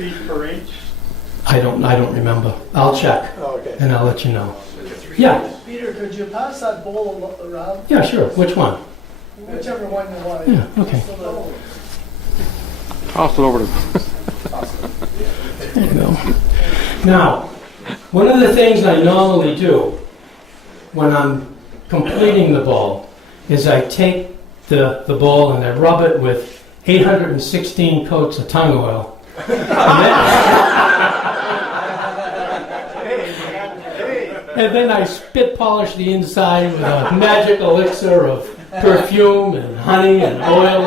feet per inch? I don't remember. I'll check, Oh, okay. and I'll let you know. Yeah, Peter, could you pass that bowl around? yeah, sure. Which one? Whichever one you want. Yeah, okay. Toss it over to them. There you go. Now, one of the things I normally do when I'm completing the bowl is I take the bowl and I rub it with 816 coats of tongue oil. And then I spit polish the inside with a magic elixir of perfume and honey and oil.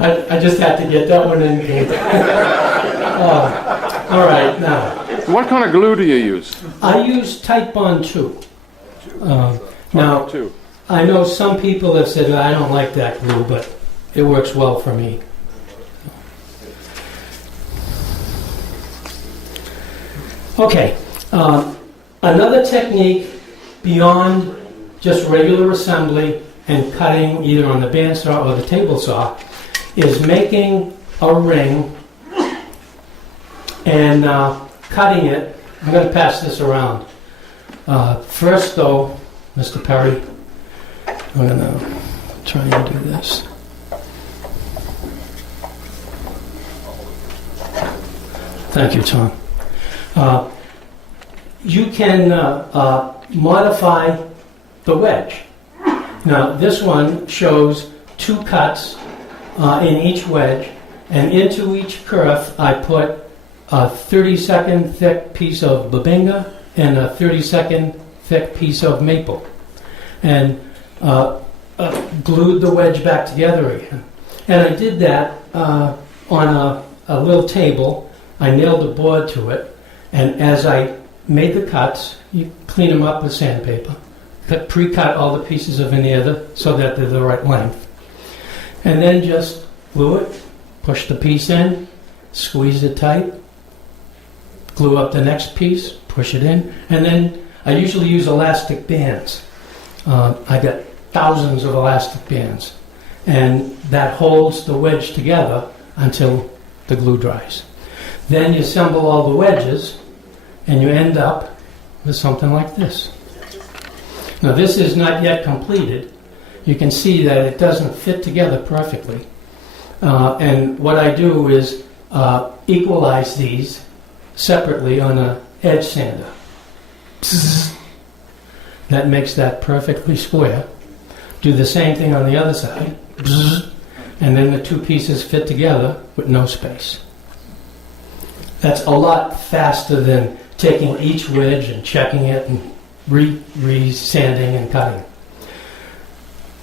I just had to get that one in. All right, now. What kind of glue do you use? I use Tight Bond 2. Now, Two. I know some people have said, I don't like that glue, but it works well for me. Okay, another technique beyond just regular assembly and cutting either on the bandsaw or the table saw is making a ring and cutting it. I'm going to pass this around. First, though, Mr. Perry, I'm going to try and do this. Thank you, Tom. You can modify the wedge. Now, this one shows 2 cuts in each wedge, and into each kerf I put a 30-second thick piece of babinga and a 30-second thick piece of maple, and glued the wedge back together again. And I did that on a little table. I nailed a board to it, and as I made the cuts, you clean them up with sandpaper, pre-cut all the pieces of veneer so that they're the right length, and then just glue it, push the piece in, squeeze it tight, glue up the next piece, push it in, and then I usually use elastic bands. I got thousands of elastic bands, and that holds the wedge together until the glue dries. Then you assemble all the wedges, and you end up with something like this. Now, this is not yet completed. You can see that it doesn't fit together perfectly. And what I do is equalize these separately on an edge sander. That makes that perfectly square. Do the same thing on the other side. And then the 2 pieces fit together with no space. That's a lot faster than taking each wedge and checking it and re-sanding and cutting.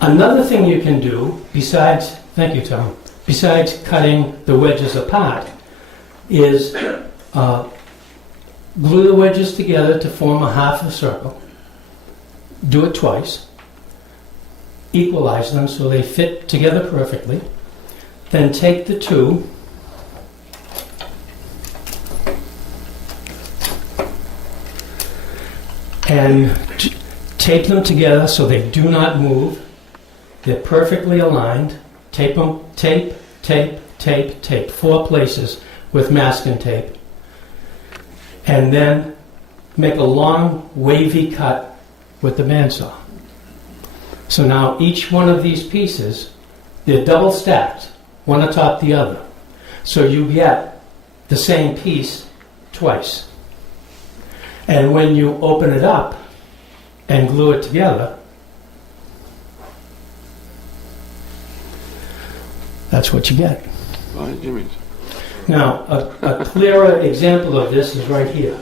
Another thing you can do, besides, thank you, Tom, besides cutting the wedges apart, is glue the wedges together to form a half a circle. Do it twice. Equalize them so they fit together perfectly. Then take the 2 and tape them together so they do not move. They're perfectly aligned. Tape them, tape, 4 places with masking tape. And then make a long, wavy cut with the bandsaw. So now each one of these pieces, they're double stacked, one atop the other. So you get the same piece twice. And when you open it up and glue it together, that's what you get. By Jimmy's. Now, a clearer example of this is right here.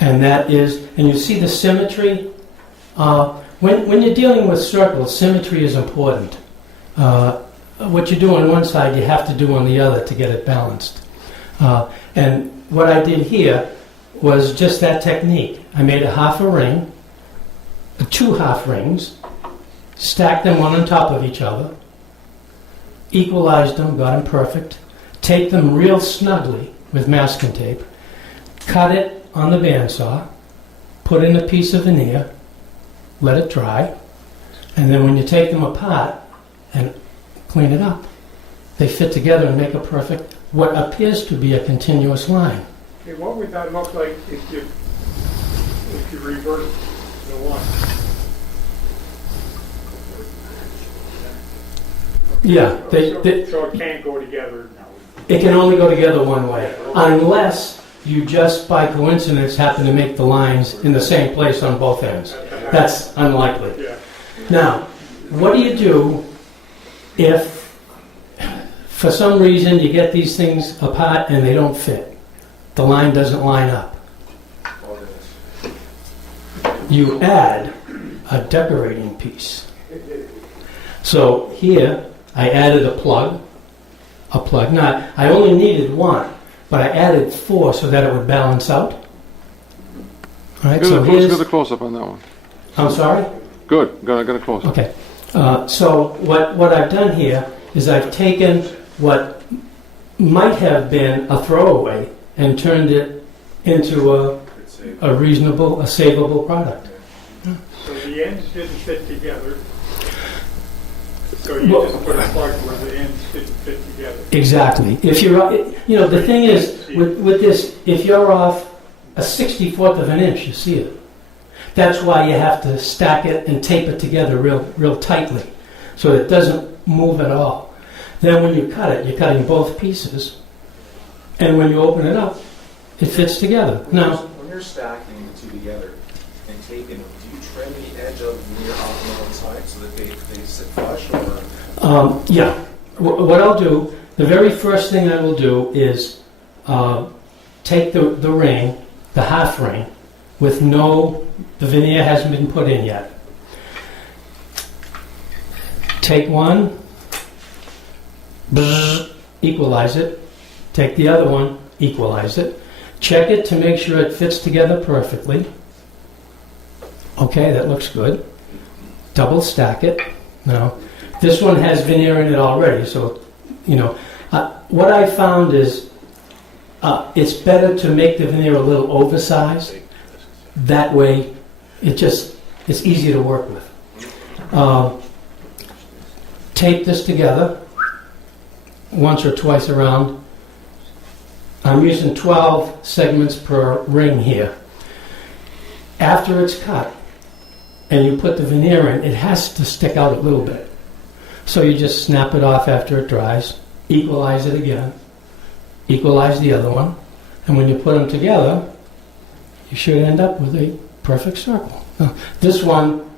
And that is, and you see the symmetry. When you're dealing with circles, symmetry is important. What you do on one side, you have to do on the other to get it balanced. And what I did here was just that technique. I made a half a ring, 2 half rings, stacked them one on top of each other, equalized them, got them perfect, taped them real snugly with masking tape, cut it on the bandsaw, put in a piece of veneer, let it dry, and then when you take them apart and clean it up, they fit together and make a perfect, what appears to be a continuous line. Okay, what would that look like if you reverse the one? Yeah, So it can't go together now. it can only go together one way, unless you just by coincidence happen to make the lines in the same place on both ends. That's unlikely. Yeah. Now, what do you do if for some reason you get these things apart and they don't fit? The line doesn't line up. You add a decorating piece. So here, I added a plug. Now, I only needed one, but I added 4 so that it would balance out. All right, so Get here's... a close-up on that one. I'm sorry? Good. Got a close-up. Okay. So what I've done here is I've taken what might have been a throwaway and turned it into a reasonable, a savable product. So the ends didn't fit together. So you Well- just put a plug where the ends didn't fit together. Exactly. If you're, the thing is with this, if you're off a 64th of an inch, you see it. That's why you have to stack it and tape it together real tightly, so it doesn't move at all. Then when you cut it, you're cutting both pieces, and when you open it up, it fits together. Now, When you're stacking the two together and taping them, do you trim the edge of the veneer off on one side so that they sit flush, or? yeah. What I'll do, the very first thing I will do is take the ring, the half ring, with the veneer hasn't been put in yet. Take one, equalize it. Take the other one, equalize it. Check it to make sure it fits together perfectly. Okay, that looks good. Double stack it. Now, this one has veneer in it already, so, what I found is it's better to make the veneer a little oversized. That way, it's easy to work with. Tape this together once or twice around. I'm using 12 segments per ring here. After it's cut and you put the veneer in, it has to stick out a little bit. So you just snap it off after it dries, equalize it again, equalize the other one, and when you put them together, you should end up with a perfect circle. Now, this one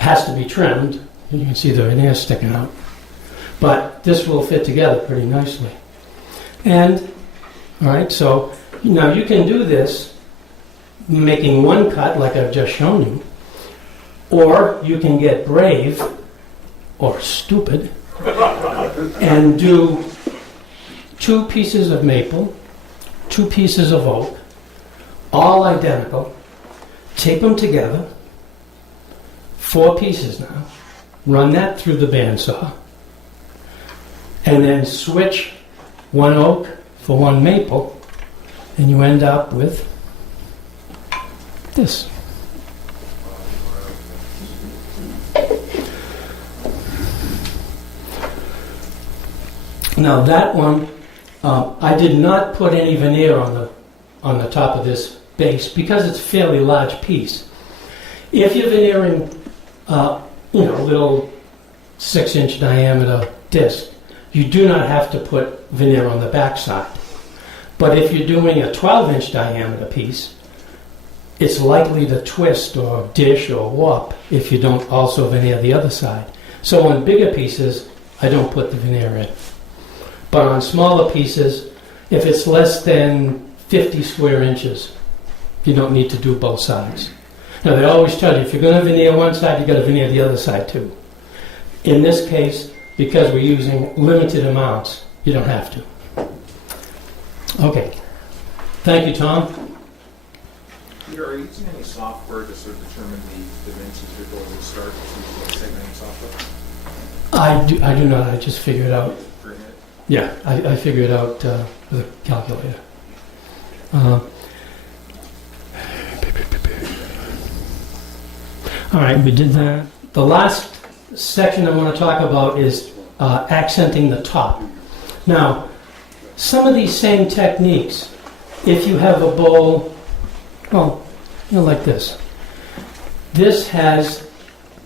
has to be trimmed. You can see the veneer sticking out. But this will fit together pretty nicely. And, all right, so now you can do this making one cut like I've just shown you, or you can get brave or stupid and do 2 pieces of maple, 2 pieces of oak, all identical, tape them together, 4 pieces now, run that through the bandsaw, and then switch 1 oak for 1 maple, and you end up with this. Now that one, I did not put any veneer on the top of this base because it's a fairly large piece. If you're veneering, little 6-inch diameter disc, you do not have to put veneer on the backside. But if you're doing a 12-inch diameter piece, it's likely to twist or dish or warp if you don't also veneer the other side. So on bigger pieces, I don't put the veneer in. But on smaller pieces, if it's less than 50 square inches, you don't need to do both sides. Now they always tell you, if you're going to veneer one side, you've got to veneer the other side too. In this case, because we're using limited amounts, you don't have to. Okay. Thank you, Tom. Peter, are you using any software to sort of determine the dimensions you're going to start with segmenting software? I do not. I just figure it out. Bring it. Yeah, I figure it out with a calculator. All right, we did that. The last section I want to talk about is accenting the top. Now, some of these same techniques, if you have a bowl, well, like this. This has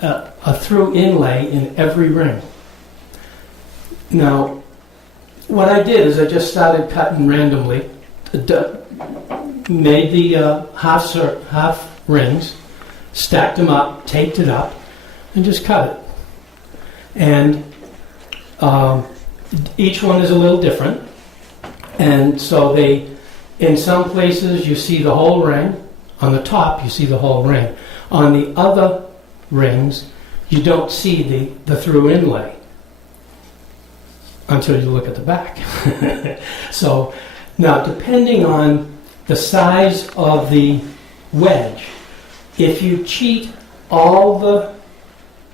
a through inlay in every ring. Now, what I did is I just started cutting randomly, made the half rings, stacked them up, taped it up, and just cut it. And each one is a little different. And so in some places you see the whole ring. On the top you see the whole ring. On the other rings you don't see the through inlay until you look at the back. So now, depending on the size of the wedge, if you cheat all the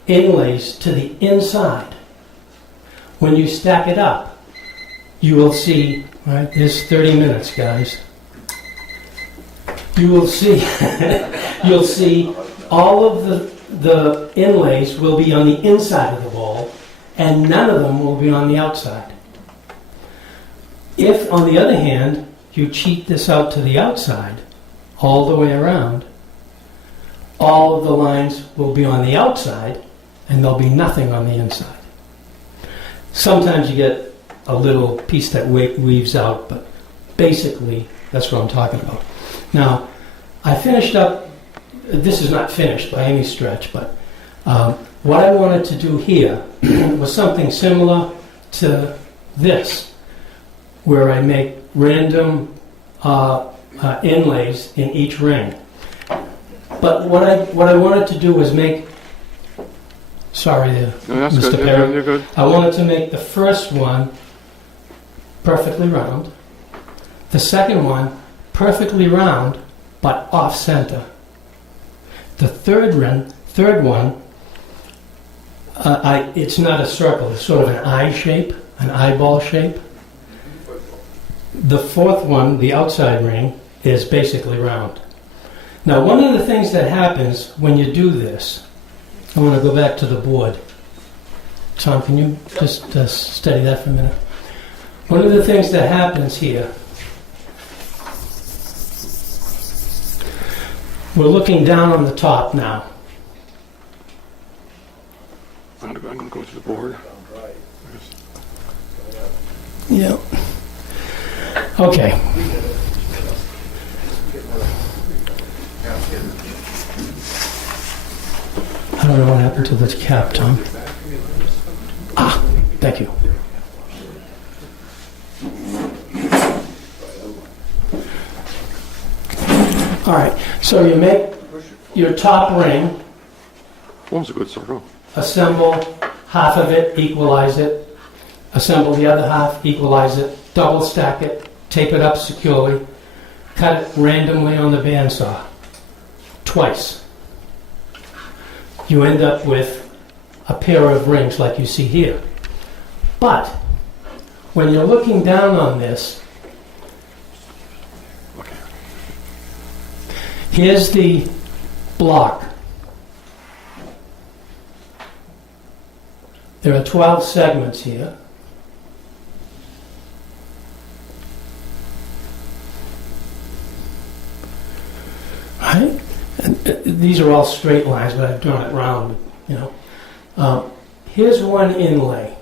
inlays to the inside, when you stack it up, you will see, right, there's 30 minutes, guys. You will see, you'll see all of the inlays will be on the inside of the bowl, and none of them will be on the outside. If, on the other hand, you cheat this out to the outside, all the way around, all of the lines will be on the outside, and there'll be nothing on the inside. Sometimes you get a little piece that weaves out, but basically, that's what I'm talking about. Now, I finished up, this is not finished by any stretch, but what I wanted to do here was something similar to this, where I make random inlays in each ring. But what I wanted to do was make, sorry there, No, that's Mr. good. Perry. You're good. I wanted to make the first one perfectly round, the second one perfectly round but off center. The third one, it's not a circle, it's sort of an eye shape, an eyeball shape. The fourth one, the outside ring, is basically round. Now, one of the things that happens when you do this, I want to go back to the board. Tom, can you just study that for a minute? One of the things that happens here, we're looking down on the top now. I'm going to go to the board. Yeah. Okay. I don't know what happened to the cap, Tom. Ah, thank you. All right, so you make your top ring, One's a good circle. assemble half of it, equalize it, assemble the other half, equalize it, double stack it, tape it up securely, cut it randomly on the bandsaw, twice. You end up with a pair of rings like you see here. But when you're looking down on this, Okay. here's the block. There are 12 segments here. Right? And these are all straight lines, but I've drawn it round, you know. Here's one inlay.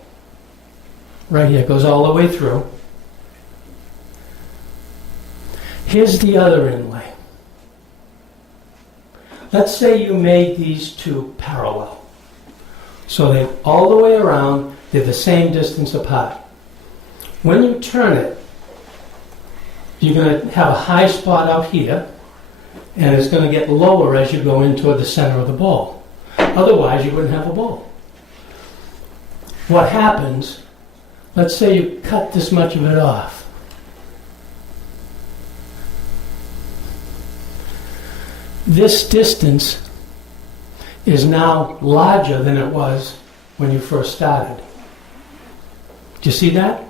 Right here, it goes all the way through. Here's the other inlay. Let's say you made these two parallel. So they're all the way around, they're the same distance apart. When you turn it, you're going to have a high spot out here, and it's going to get lower as you go in toward the center of the ball. Otherwise, you wouldn't have a ball. What happens, let's say you cut this much of it off. This distance is now larger than it was when you first started. Do you see that?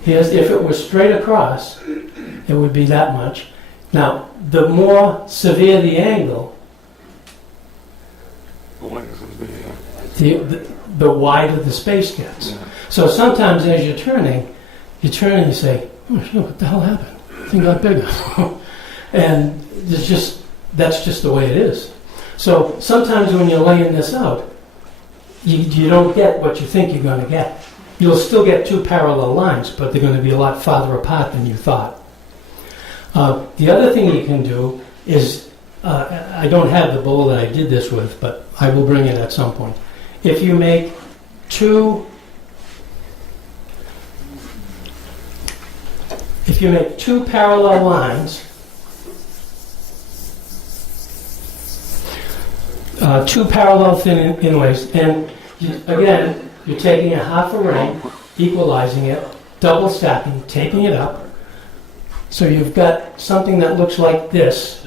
Here's, if it was straight across, it would be that much. Now, the more severe the angle, the wider the space gets. Yeah. So sometimes as you're turning, you turn and you say, oh, shit, what the hell happened? The thing got bigger. And that's just the way it is. So sometimes when you're laying this out, you don't get what you think you're going to get. You'll still get two parallel lines, but they're going to be a lot farther apart than you thought. The other thing you can do is, I don't have the bowl that I did this with, but I will bring it at some point. If you make two parallel lines, two parallel thin inlays, and again, you're taking a half a ring, equalizing it, double stacking, taping it up, so you've got something that looks like this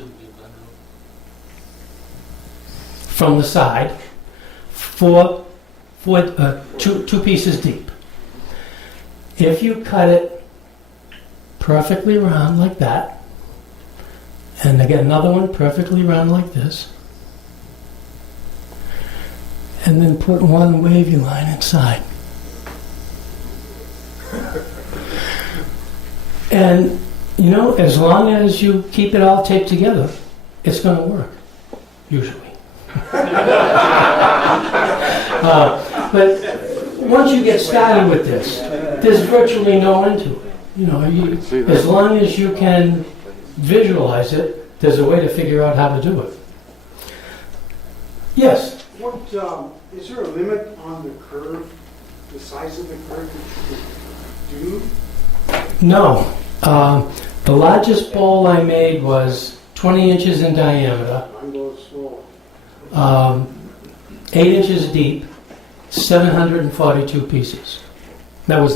from the side, two pieces deep. If you cut it perfectly round like that, and again another one perfectly round like this, and then put one wavy line inside. And, you know, as long as you keep it all taped together, it's going to work, usually. But once you get started with this, there's virtually no end to it. You know, as long as you can visualize it, there's a way to figure out how to do it. Yes? What, is there a limit on the curve, the size of the curve that you could do? No. The largest bowl I made was 20 inches in diameter, I'm going slow. 8 inches deep, 742 pieces. That was the